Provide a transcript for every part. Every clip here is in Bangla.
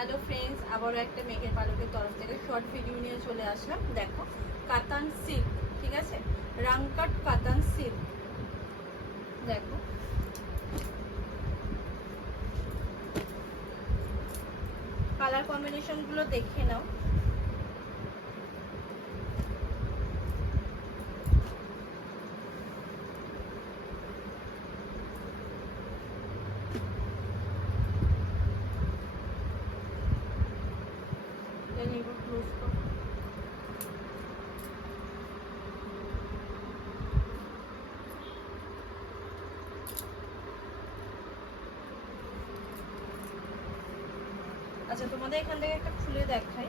হ্যালো ফ্রেন্ডস, আবারও একটা মেঘের পালকের তরফ থেকে শর্ট ভিডিও নিয়ে চলে আসলাম। দেখো, কাতান সিল্ক, ঠিক আছে, রাংকাট কাতান সিল্ক। দেখো কালার কম্বিনেশন গুলো দেখে নাও। আচ্ছা, তোমাদের এখান থেকে একটা খুলে দেখাই।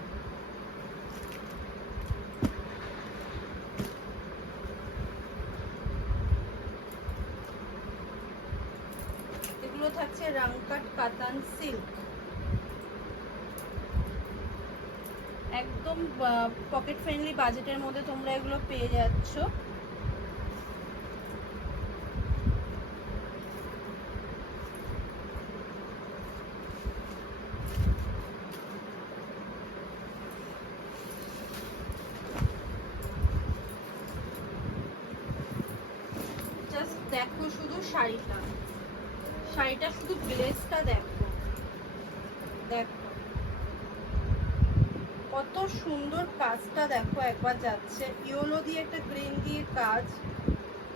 এগুলো থাকছে রাংকাট কাতান সিল্ক, একদম পকেট ফ্রেন্ডলি বাজেটের মধ্যে তোমরা এগুলো পেয়ে যাচ্ছ। দেখো শুধু শাড়িটা শুধু গ্লেজটা দেখো, দেখো কত সুন্দর কাজটা দেখো একবার যাচ্ছে। ইয়েলো দিয়ে একটা গ্রিন দিয়ে কাজ,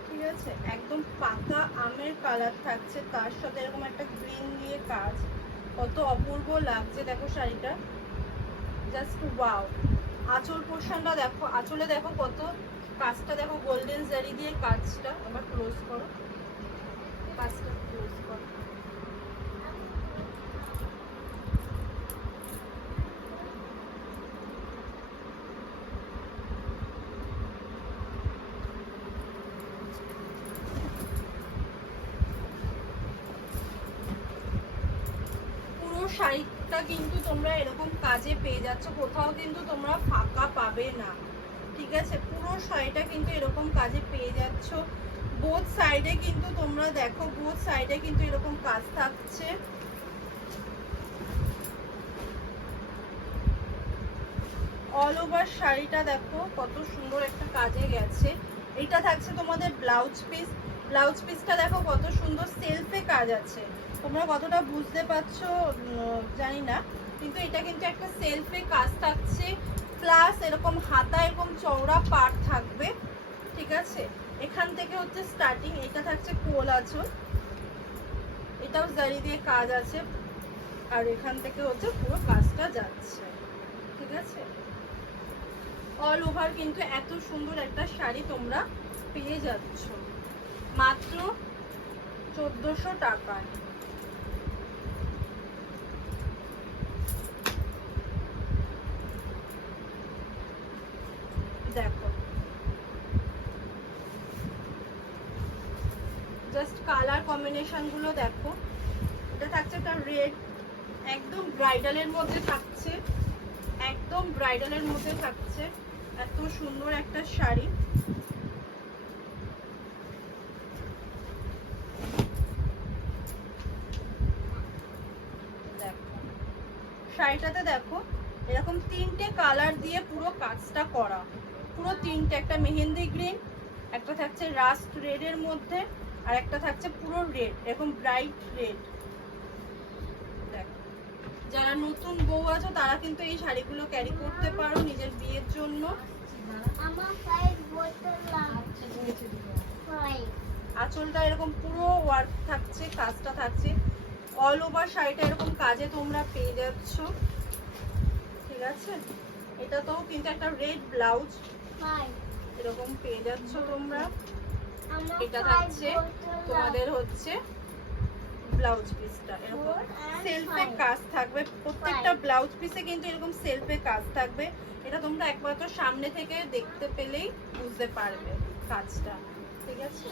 ঠিক আছে, একদম পাকা আমের কালার থাকছে, তার সাথে এরকম একটা গ্রিন দিয়ে কাজ, কত অপূর্ব লাগছে দেখো শাড়িটা, জাস্ট ওয়াও। আঁচল পোর্শনটা দেখো, আঁচলে দেখো কত কাজটা দেখো, গোল্ডেন জারি দিয়ে কাজটা। আবার ক্লোজ করো, কাজটা ক্লোজ করো। পুরো শাড়িটা কিন্তু তোমরা এরকম কাজে পেয়ে যাচ্ছ, কোথাও কিন্তু তোমরা ফাঁকা পাবে না, ঠিক আছে। পুরো শাড়িটা কিন্তু এরকম কাজে পেয়ে যাচ্ছ। বোথ সাইডে কিন্তু তোমরা দেখো, বোথ সাইডে কিন্তু এরকম কাজ থাকছে। অল ওভার শাড়িটা দেখো কত সুন্দর একটা কাজে গেছে। এটা থাকছে তোমাদের ব্লাউজ পিস। ব্লাউজ পিসটা দেখো কত সুন্দর সেলফে কাজ আছে। তোমরা কতটা বুঝতে পারছো জানি না, কিন্তু এটা কিন্তু একটা সেলফে কাজ থাকছে, প্লাস এরকম হাতা এরকম চওড়া পাট থাকবে, ঠিক আছে। এখান থেকে হচ্ছে স্টার্টিং, এটা থাকছে কোল আঁচল, এটাও জারি দিয়ে কাজ আছে, আর এখান থেকে হচ্ছে পুরো কাজটা যাচ্ছে, ঠিক আছে। অল ওভার কিন্তু এত সুন্দর একটা শাড়ি তোমরা পেয়ে যাচ্ছ মাত্র 1400 টাকায়। দেখো জাস্ট কালার কম্বিনেশন গুলো দেখো। এটা থাকছে একটা রেড, একদম ব্রাইডালের মধ্যে থাকছে, একদম ব্রাইডালের মধ্যে থাকছে, এত সুন্দর একটা শাড়ি। দেখো শাড়িটাতে দেখো এরকম তিনটে কালার দিয়ে পুরো কাজটা করা, পুরো তিনটে, একটা মেহেন্দি গ্রিন, একটা থাকছে রাস্ট রেড এর মধ্যে, আর একটা থাকছে পুরো রেড, এরকম ব্রাইট রেড। দেখো যারা নতুন বউ আছো তারা কিন্তু এই শাড়িগুলো ক্যারি করতে পারো নিজের বিয়ের জন্য। আঁচলটা এরকম পুরো ওয়ার্ক থাকছে, কাজটা থাকছে, অল ওভার শাড়িটা এরকম কাজে তোমরা পেয়ে যাচ্ছ, ঠিক আছে। এটাতেও কিন্তু একটা রেড ব্লাউজ এরকম পেয়ে যাচ্ছ তোমরা। এটা থাকছে তোমাদের হচ্ছে ব্লাউজ পিসটা, এরকম সেলফে কাজ থাকবে, প্রত্যেকটা ব্লাউজ পিসে কিন্তু এরকম সেলফে কাজ থাকবে। এটা তোমরা একবার তো সামনে থেকে দেখতে পেলেই বুঝতে পারবে কাজটা, ঠিক আছে।